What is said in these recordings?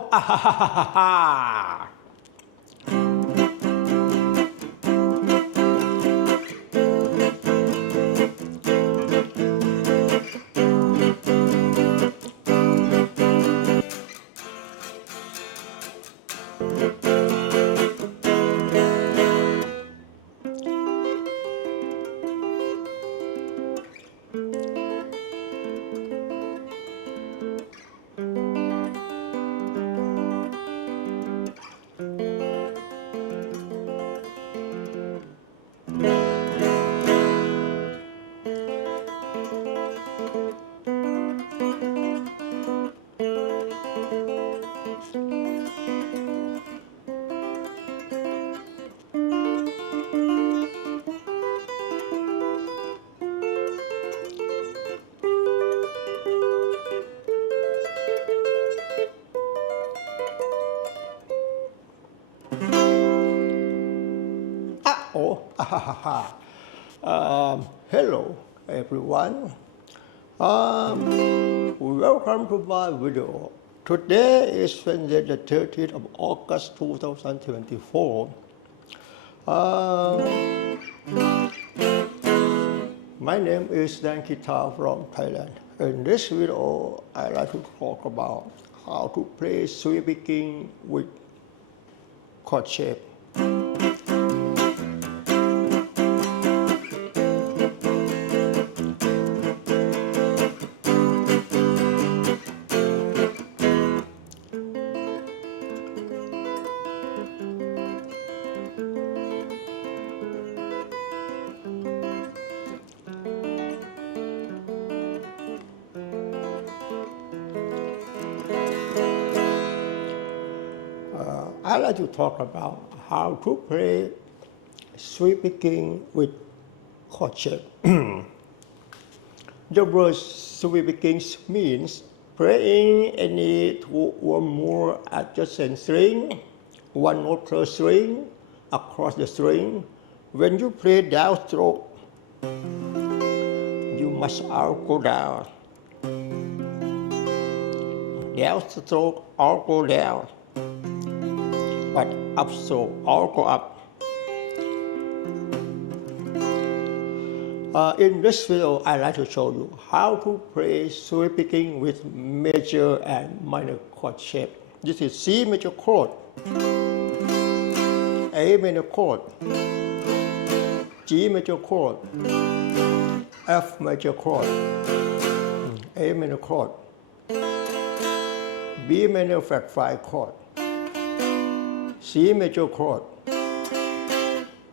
Ah, ha, ha, ha, ha. Oh, ah, ha, ha, ha. Hello, everyone. Welcome to my video. Today is Wednesday, the 30th of August 2024. My name is Dan Kita from Thailand. In this video, I like to talk about how to play sweeping with chord shape. I like to talk about how to play sweeping with chord shape. The word sweeping means playing any two or more adjacent string, one note per string, across the string. When you play downstroke, you must all go down. Downstroke all go down. But upstroke all go up. In this video, I like to show you how to play sweeping with major and minor chord shape. This is C major chord, A minor chord, G major chord, F major chord, A minor chord, B minor flat 5 chord, C major chord,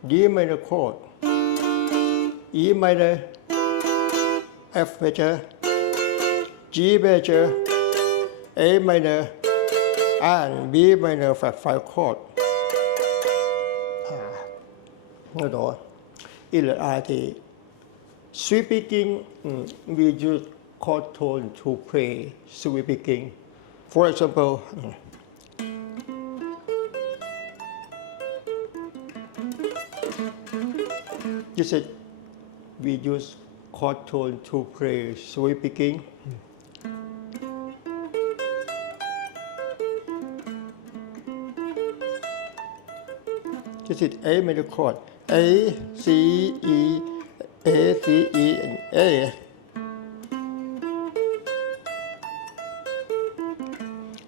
D minor chord, E minor, F major, G major, A minor, and B minor flat 5 chord. In reality, sweeping, we use chord tone to play sweeping. For example, this is we use chord tone to play sweeping. This is A major chord, A, C, E, A, C, E, and A.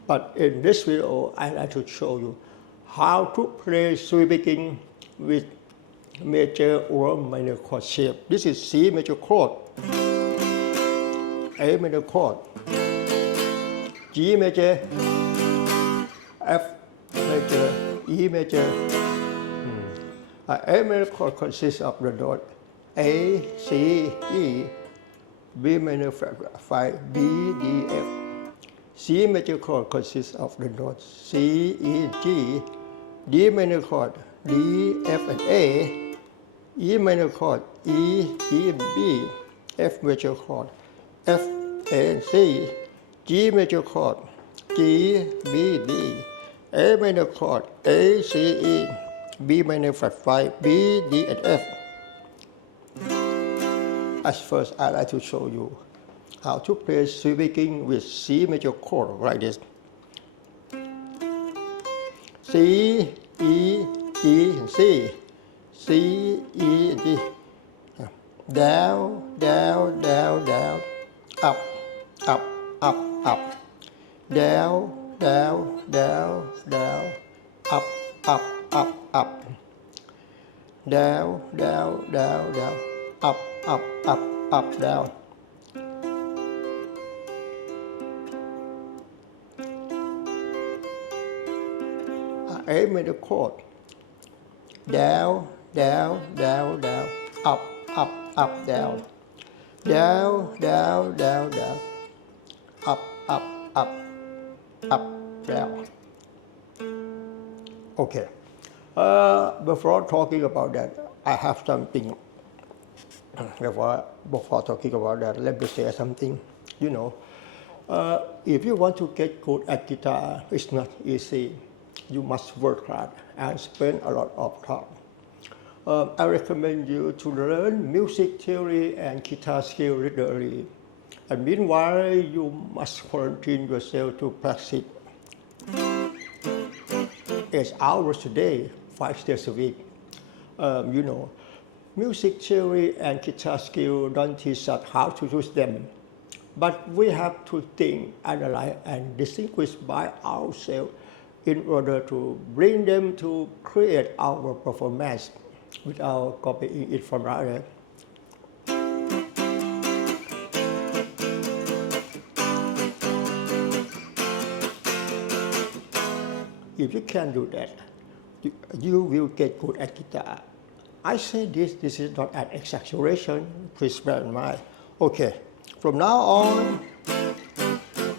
But in this video, I like to show you how to play sweeping with major or minor chord shape. This is C major chord, A minor chord, G major, F major, E major. A minor chord consists of the note A, C, E, B minor flat 5, B, D, F. C major chord consists of the notes C, E, G, D minor chord, D, F, and A, E minor chord, E, G, and B, F major chord, F, A, and C, G major chord, G, B, D, A minor chord, A, C, E, B minor flat 5, B, D, and F. As first, I like to show you how to play sweeping with C major chord like this. C, E, G, and C. C, E, and G. Down, down, down, down. Up, up, up, up. Down, down, down, down. Up, up, up, up. Down, down, down, down. Up, up, up, up, down. A major chord. Down, down, down, down. Up, up, up, down. Down, down, down, down. Up, up, up, up, down. Okay. Before talking about that, I have something. Before talking about that, let me say something. You know, if you want to get good at guitar, it's not easy. You must work hard and spend a lot of time. I recommend you to learn music theory and guitar skill regularly. And meanwhile, you must quarantine yourself to practice 8 hours a day, 5 days a week. You know, music theory and guitar skill don't teach us how to use them. But we have to think, analyze, and distinguish by ourselves in order to bring them to create our performance without copying it from others. If you can do that, you will get good at guitar. I say this is not an exaggeration, please bear in mind. Okay, from now on,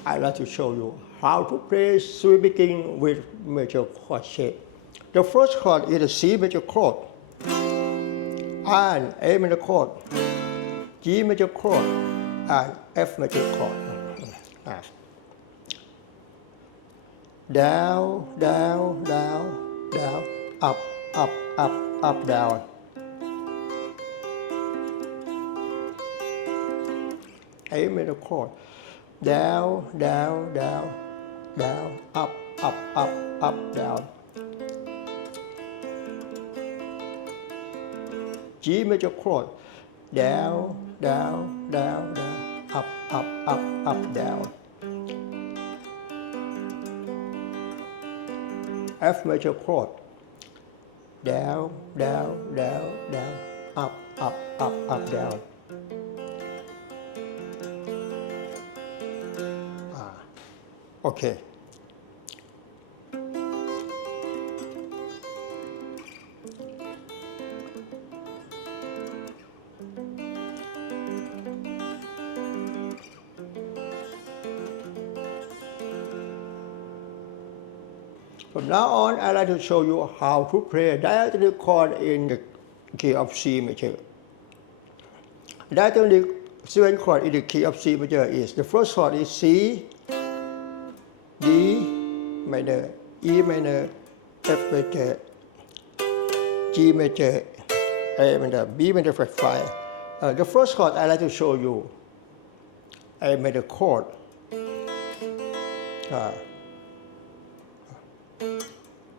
I'd like to show you how to play sweeping with major chord shape. The first chord is the C major chord, and A major chord, G major chord, and F major chord. Down, down, down, down, up, up, up, up, down. A major chord. Down, down, down, down, up, up, up, up, down. G major chord. Down, down, down, down, up, up, up, up, down. F major chord. Down, down, down, down, up, up, up, up, down. Okay. From now on, I'd like to show you how to play a diatonic chord in the key of C major. Diatonic 7 chord in the key of C major is, the first chord is C, D minor, E minor, F major, G major, A minor, B major flat 5. The first chord I'd like to show you, A major chord.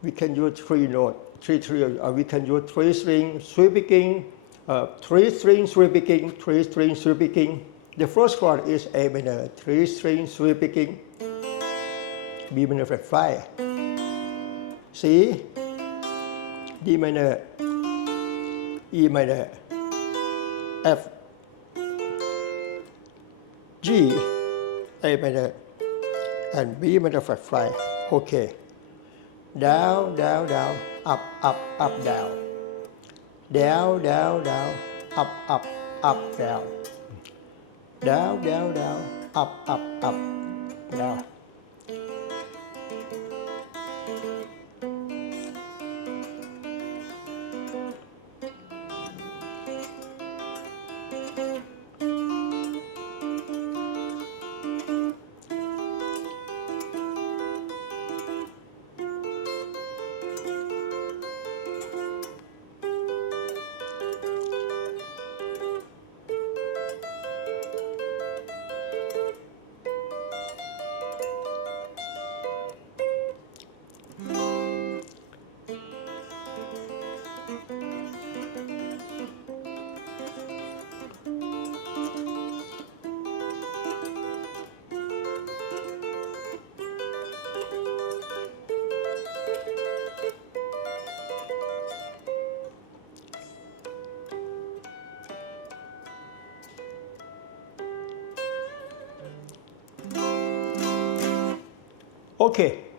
We can use 3 notes, we can use 3 string sweeping, 3 string sweeping, 3 string sweeping. The first chord is A minor, 3 string sweeping, B minor flat 5, C, D minor, E minor, F, G, A minor, and B minor flat 5. Okay. Down, down, down, up, up, up, down. Down, down, down, up, up, up, down. Down, down, down, up, up, up, down. Okay.